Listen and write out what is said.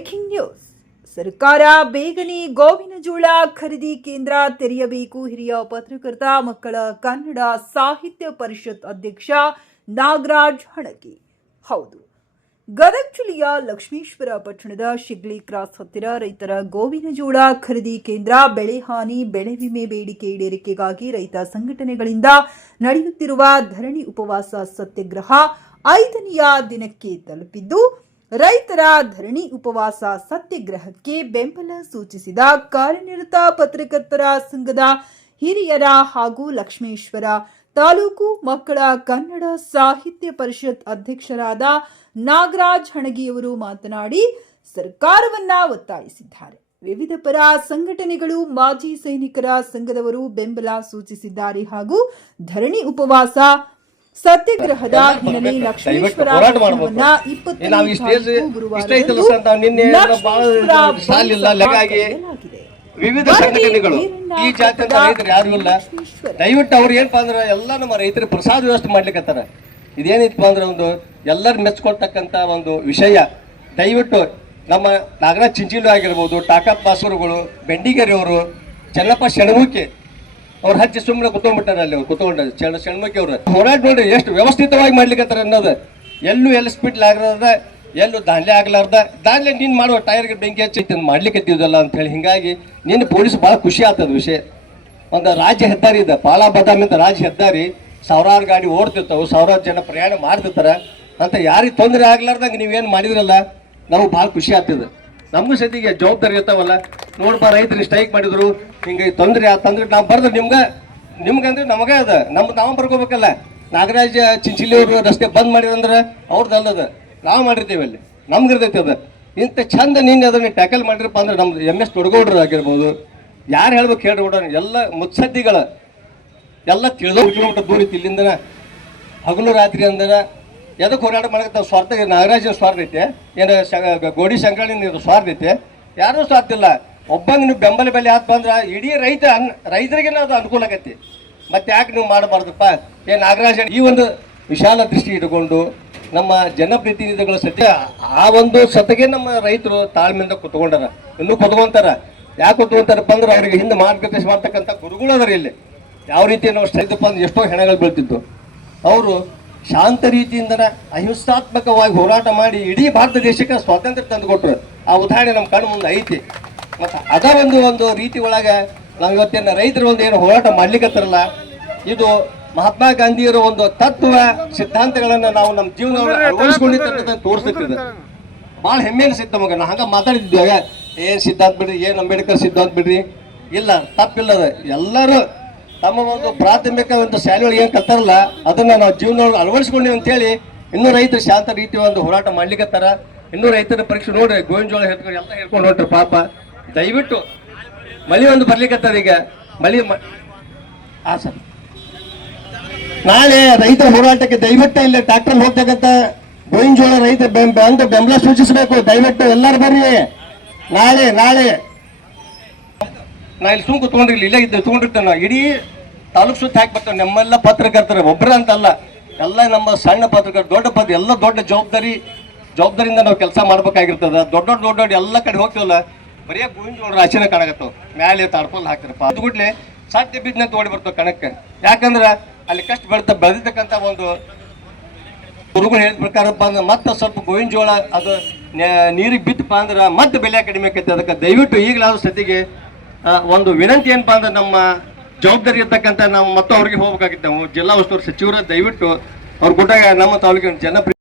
Breaking news. ಸರ್ಕಾರ ಬೇಗನೆ ಗೋವಿನ ಜೋಳ ಖರೀದಿ ಕೇಂದ್ರ ತೆರೆಯಬೇಕು. ಹಿರಿಯ ಪತ್ರಕರ್ತ ಮಕ್ಕಳ ಕನ್ನಡ ಸಾಹಿತ್ಯ ಪರಿಷತ್ ಅಧ್ಯಕ್ಷ ನಾಗರಾಜ್ ಹಣಗಿ. ಹೌದು, ಗದಗ ಜಿಲ್ಲೆಯ ಲಕ್ಷ್ಮೇಶ್ವರ ಪಟ್ಟಣದ ಶಿಗ್ಲಿ ಕ್ರಾಸ್ ಹತ್ತಿರ ರೈತರ ಗೋವಿನ ಜೋಳ ಖರೀದಿ ಕೇಂದ್ರ ಬೆಳೆ ಹಾನಿ ಬೆಳೆ ವಿಮೆ ಬೇಡಿಕೆ ಈಡೇರಿಕೆಗಾಗಿ ರೈತ ಸಂಘಟನೆಗಳಿಂದ ನಡೆಯುತ್ತಿರುವ ಧರಣಿ ಉಪವಾಸ ಸತ್ಯಾಗ್ರಹ 5ನೆಯ ದಿನಕ್ಕೆ ತಲುಪಿದ್ದು, ರೈತರ ಧರಣಿ ಉಪವಾಸ ಸತ್ಯಾಗ್ರಹಕ್ಕೆ ಬೆಂಬಲ ಸೂಚಿಸಿದ ಕಾರ್ಯನಿರತ ಪತ್ರಕರ್ತರ ಸಂಘದ ಹಿರಿಯರ ಹಾಗೂ ಲಕ್ಷ್ಮೇಶ್ವರ ತಾಲೂಕು ಮಕ್ಕಳ ಕನ್ನಡ ಸಾಹಿತ್ಯ ಪರಿಷತ್ ಅಧ್ಯಕ್ಷರಾದ ನಾಗರಾಜ್ ಹಣಗಿಯವರು ಮಾತನಾಡಿ ಸರ್ಕಾರವನ್ನ ಒತ್ತಾಯಿಸಿದ್ದಾರೆ. ವಿವಿಧ ಪರ ಸಂಘಟನೆಗಳು, ಮಾಜಿ ಸೈನಿಕರ ಸಂಘದವರು ಬೆಂಬಲ ಸೂಚಿಸಿದ್ದಾರೆ ಹಾಗೂ ಧರಣಿ ಉಪವಾಸ ಸತ್ಯಾಗ್ರಹದ ಹಿನ್ನೆಲೆ ಲಕ್ಷ್ಮೇಶ್ವರ ವಿವಿಧ ಸಂಘಟನೆಗಳು ಈ ಜಾತಿ ರೈತರು ಯಾರು ಇಲ್ಲ. ದಯವಿಟ್ಟು ಅವ್ರು ಏನಪ್ಪಾ ಅಂದ್ರೆ ಎಲ್ಲ ನಮ್ಮ ರೈತರ ಪ್ರಸಾದ ವ್ಯವಸ್ಥೆ ಮಾಡ್ಲಿಕ್ಕತ್ತಾರ. ಇದೇನಿತ್ತು ಅಂದ್ರೆ ಒಂದು ಎಲ್ಲರೂ ಮೆಚ್ಕೊಳ್ತಕ್ಕಂತ ಒಂದು ವಿಷಯ. ದಯವಿಟ್ಟು ನಮ್ಮ ನಾಗರಾಜ್ ಚಿಂಚಿಲು ಆಗಿರ್ಬೋದು, ಟಾಕಪ್ ಬಾಸೂರುಗಳು, ಬೆಂಡಿಗೆರೆ ಅವರು, ಚೆನ್ನಪ್ಪ ಶೆಣಮುಖಿ ಅವ್ರು ಹಚ್ಚಿ ಸುಮ್ಮನೆ ಕುತ್ಕೊಂಡ್ಬಿಟ್ಟಾರೆ. ಅಲ್ಲಿ ಅವ್ರು ಕುತ್ಕೊಂಡ ಶೆಣಮುಖಿ ಅವರು ಹೋರಾಟ ನೋಡ್ರಿ ಎಷ್ಟು ವ್ಯವಸ್ಥಿತವಾಗಿ ಮಾಡ್ಲಿಕ್ಕತ್ತಾರ ಅನ್ನೋದು. ಎಲ್ಲೂ ಸ್ಪೀಡ್ ಆಗ್ಲಾರ್ದ, ಎಲ್ಲೂ ದಾಂಡ್ಲೆ ಆಗ್ಲಾರ್ದ, ದಾಂಡ್ಲೆ ನೀನು ಮಾಡುವ ಟೈರ್ಗೆ ಬೆಂಕಿ ಹಚ್ಚಿ ಮಾಡ್ಲಿಕ್ಕತ್ತಿದ್ದಲ್ಲ ಅಂತ ಹೇಳಿ. ಹಿಂಗಾಗಿ ನಿನ್ನ ಪೊಲೀಸ್ ಭಾಳ ಖುಷಿ ಆಗ್ತದ ವಿಷಯ. ಒಂದು ರಾಜ್ಯ ಹೆದ್ದಾರಿ ಇದೆ, ಪಾಲಾ ಬದಾಮಿಂದ ರಾಜ್ಯ ಹೆದ್ದಾರಿ, ಸಾವಿರಾರು ಗಾಡಿ ಓಡ್ತಿರ್ತಾವೆ, ಸಾವಿರಾರು ಜನ ಪ್ರಯಾಣ ಮಾಡ್ತಿರ್ತಾರೆ ಅಂತ. ಯಾರಿಗೆ ತೊಂದರೆ ಆಗ್ಲಾರ್ದಂಗೆ ನೀವೇನು ಮಾಡಿದ್ರಲ್ಲ, ನಾವು ಭಾಳ ಖುಷಿ ಆಗ್ತದೆ. ನಮಗೂ ಸತಿಗೆ ಜವಾಬ್ದಾರಿ ಇರ್ತಾವಲ್ಲ. ನೋಡ್ಬಾ, ರೈತರು ಸ್ಟ್ರೈಕ್ ಮಾಡಿದ್ರು, ಹಿಂಗೆ ತೊಂದರೆ ಆತಂದ್ರೆ ನಾವು ಬರ್ದು ನಿಮ್ಗಂದ್ರೆ ನಮಗ ಅದ, ನಾವು ಬರ್ಕೋಬೇಕಲ್ಲ. ನಾಗರಾಜ ಚಿಂಚಿಲಿ ಅವರು ರಸ್ತೆ ಬಂದ್ ಮಾಡಿದಂದ್ರೆ ಅವ್ರದ್ದು ಅಲ್ಲದ, ನಾವು ಮಾಡಿರ್ತೀವಿ ಅಲ್ಲಿ, ನಮ್ಗಿರ್ತೈತಿ ಅದ. ಇಂಥ ಚಂದ ನಿನ್ನೆ ಅದನ್ನ ಟ್ಯಾಕಲ್ ಮಾಡಿರಪ್ಪ ಅಂದ್ರೆ ನಮ್ದು MS ತೊಡಗೌಡ್ರು ಆಗಿರ್ಬೋದು, ಯಾರು ಹೇಳ್ಬೇಕು ಹೇಳ್ರಿ, ಹೊಡ ಎಲ್ಲ ಮುತ್ಸದ್ದಿಗಳ ಎಲ್ಲ ತಿಳಿದೋ ಕಿಲೋಮೀಟರ್ ದೂರ ಇತ್ತು ಇಲ್ಲಿಂದ. ಹಗಲು ರಾತ್ರಿ ಅಂದ್ರೆ ಎದಕ್ಕೆ ಹೋರಾಟ ಮಾಡಕತ್ತಾವ? ಸ್ವಾರ್ಥ ನಾಗರಾಜನ ಸ್ವಾರ್ಥ ಐತೆ ಏನು, ಗೋಡಿ ಸಂಕ್ರಾಂತಿ ಸ್ವಾರ್ಥ ಐತೆ? ಯಾರೂ ಸ್ವಾರ್ಥ ಇಲ್ಲ. ಒಬ್ಬಂಗೆ ನೀವು ಬೆಂಬಲ ಬೆಲೆ ಆತ್ ಬಂದ್ರೆ ಇಡೀ ರೈತರಿಗೆ ಅದು ಅನುಕೂಲ ಆಗೈತಿ. ಮತ್ತೆ ಯಾಕೆ ನೀವು ಮಾಡಬಾರ್ದಪ್ಪ? ನಾಗರಾಜ ಈ ಒಂದು ವಿಶಾಲ ದೃಷ್ಟಿ ಇಟ್ಕೊಂಡು ನಮ್ಮ ಜನಪ್ರತಿನಿಧಿಗಳ ಸತ್ಯ ಆ ಒಂದು ಸತಿಗೆ ನಮ್ಮ ರೈತರು ತಾಳ್ಮೆಯಿಂದ ಕುತ್ಕೊಂಡಾರ, ಇನ್ನೂ ಕುತ್ಕೊಂತಾರ. ಯಾಕೆ ಕುತ್ಕೊಂತಾರಪ್ಪ ಅಂದ್ರೆ ಅವ್ರಿಗೆ ಹಿಂದೆ ಮಾರ್ಗದರ್ಶನ ಮಾಡ್ತಕ್ಕಂಥ ಗುರುಗಳು ಅದರ. ಇಲ್ಲಿ ಯಾವ ರೀತಿ ನಾವು ಸ್ಟ್ರೈಕಪ್ಪ ಅಂದ್ರೆ ಎಷ್ಟೋ ಹೆಣಗಳು ಬೀಳ್ತಿದ್ದು, ಅವರು ಶಾಂತ ರೀತಿಯಿಂದ ಅಹಿಂಸಾತ್ಮಕವಾಗಿ ಹೋರಾಟ ಮಾಡಿ ಇಡೀ ಭಾರತ ದೇಶಕ್ಕೆ ಸ್ವಾತಂತ್ರ್ಯ ತಂದುಕೊಟ್ರು. ಆ ಉದಾಹರಣೆ ನಮ್ಮ ಕಣ್ಣು ಮುಂದೆ ಐತಿ. ಮತ್ತು ಅದರ ಒಂದು ರೀತಿ ಒಳಗೆ ನಾವು ಇವತ್ತೇನು ರೈತರು ಒಂದು ಏನು ಹೋರಾಟ ಮಾಡ್ಲಿಕ್ಕತ್ತಾರಲ್ಲ, ಇದು ಮಹಾತ್ಮ ಗಾಂಧಿಯವರ ಒಂದು ತತ್ವ ಸಿದ್ಧಾಂತಗಳನ್ನ ನಾವು ನಮ್ಮ ಜೀವನವನ್ನು ಅಳವಡಿಸ್ಕೊಂಡಿದ್ದ ತೋರಿಸ್ತಿರ್ತದೆ. ಭಾಳ ಹೆಮ್ಮೆ ಅನಿಸುತ್ತೆ ನಮಗೆ. ನಾ ಹಂಗ ಮಾತಾಡಿದ್ದೇವೆ, ಏನ್ ಸಿದ್ಧಾಂತ ಬಿಡ್ರಿ, ಏನ್ ಅಂಬೇಡ್ಕರ್ ಸಿದ್ಧಾಂತ ಬಿಡ್ರಿ, ಇಲ್ಲ ತಪ್ಪಿಲ್ಲದ. ಎಲ್ಲರೂ ತಮ್ಮ ಒಂದು ಪ್ರಾಥಮಿಕ ಒಂದು ಶಾಲೆಯೊಳಗೆ ಏನು ಕಲ್ತಾರಲ್ಲ ಅದನ್ನ ನಾವು ಜೀವನದೊಳಗೆ ಅಳವಡಿಸ್ಕೊಂಡಿವಿ ಅಂತೇಳಿ ಇನ್ನೂ ರೈತರು ಶಾಂತ ರೀತಿ ಒಂದು ಹೋರಾಟ ಮಾಡ್ಲಿಕ್ಕತ್ತಾರ. ಇನ್ನೂ ರೈತರ ಪರೀಕ್ಷೆ ನೋಡ್ರಿ, ಗೋವಿನ ಜೋಳ ಹೇಳ್ಕೊಂಡು ಎಲ್ಲ ಹೇಳ್ಕೊಂಡು ಹೊಂಟ್ರಿ ಪಾಪ. ದಯವಿಟ್ಟು ಮಳಿ ಒಂದು ಬರ್ಲಿಕ್ಕತ್ತದ. ಈಗ ಮಳಿ ಸರ್, ನಾಳೆ ರೈತ ಹೋರಾಟಕ್ಕೆ ದಯವಿಟ್ಟು ಇಲ್ಲಿ ಟ್ರಾಕ್ಟರ್ ಹೋಗ್ತಕ್ಕಂಥ ಗೋವಿನ ಜೋಳ ರೈತ ಅಂತ ಬೆಂಬಲ ಸೂಚಿಸಬೇಕು. ದಯವಿಟ್ಟು ಎಲ್ಲರೂ ಬರ್ರಿ. ನಾಳೆ ನಾ ಇಲ್ಲಿ ಸುಮ್ ಕುತ್ಕೊಂಡ್ರಿ, ಇಲ್ಲೇ ಇದ್ದೆ ತಗೊಂಡಿರ್ತೇನೆ. ಇಡೀ ತಾಲೂಕು ಸುತ್ತ ಹಾಕಿ ಬರ್ತೇವೆ. ನಮ್ಮೆಲ್ಲ ಪತ್ರಕರ್ತರು ಒಬ್ಬರ ಅಂತಲ್ಲ, ಎಲ್ಲ ನಮ್ಮ ಸಣ್ಣ ಪತ್ರಕರ್ತರು, ದೊಡ್ಡ ಎಲ್ಲ ದೊಡ್ಡ ಜವಾಬ್ದಾರಿಯಿಂದ ನಾವು ಕೆಲಸ ಮಾಡ್ಬೇಕಾಗಿರ್ತದ. ದೊಡ್ಡ ಎಲ್ಲ ಕಡೆ ಹೋಗ್ತೀವಲ್ಲ, ಬರೀ ಗೋವಿನ ಜೋಳ ರಾಶಿನ ಕಾಣಕತ್ತವ. ಮ್ಯಾಲೆ ತಾಡ್ಪಲ್ ಹಾಕ್ತಾರಪ್ಪ, ಅದು ಗುಡ್ಲೆ ಸತ್ಯ ಬಿದ್ದ ತಗೊಂಡು ಬರ್ತಾವ ಕಣಕ್ಕೆ. ಯಾಕಂದ್ರೆ ಅಲ್ಲಿ ಕಷ್ಟ ಬೆಳೆದಿರ್ತಕ್ಕಂಥ ಒಂದು ಗುರುಗಳು ಹೇಳಿದ ಪ್ರಕಾರಪ್ಪ ಅಂದ್ರೆ ಮತ್ತೆ ಸ್ವಲ್ಪ ಗೋವಿನ ಜೋಳ ಅದು ನೀರಿಗೆ ಬಿತ್ತಪ್ಪ ಅಂದ್ರೆ ಮತ್ತೆ ಬೆಲೆ ಕಡಿಮೆ ಆಕೈತೆ. ಅದಕ್ಕೆ ದಯವಿಟ್ಟು ಈಗಲಾದ ಸತಿಗೆ ಒಂದು ವಿನಂತಿ ಏನಪ್ಪಾ ಅಂದ್ರೆ ನಮ್ಮ ಜವಾಬ್ದಾರಿ ಇರ್ತಕ್ಕಂಥ ನಾವು ಮತ್ತೆ ಅವ್ರಿಗೆ ಹೋಗ್ಬೇಕಾಗಿತ್ತು. ನಾವು ಜಿಲ್ಲಾ ಉಸ್ತುವಾರಿ ಸಚಿವರು ದಯವಿಟ್ಟು ಅವ್ರ ಕೂಡ ನಮ್ಮ ತಾಲೂಕಿನ ಜನಪ್ರಿಯ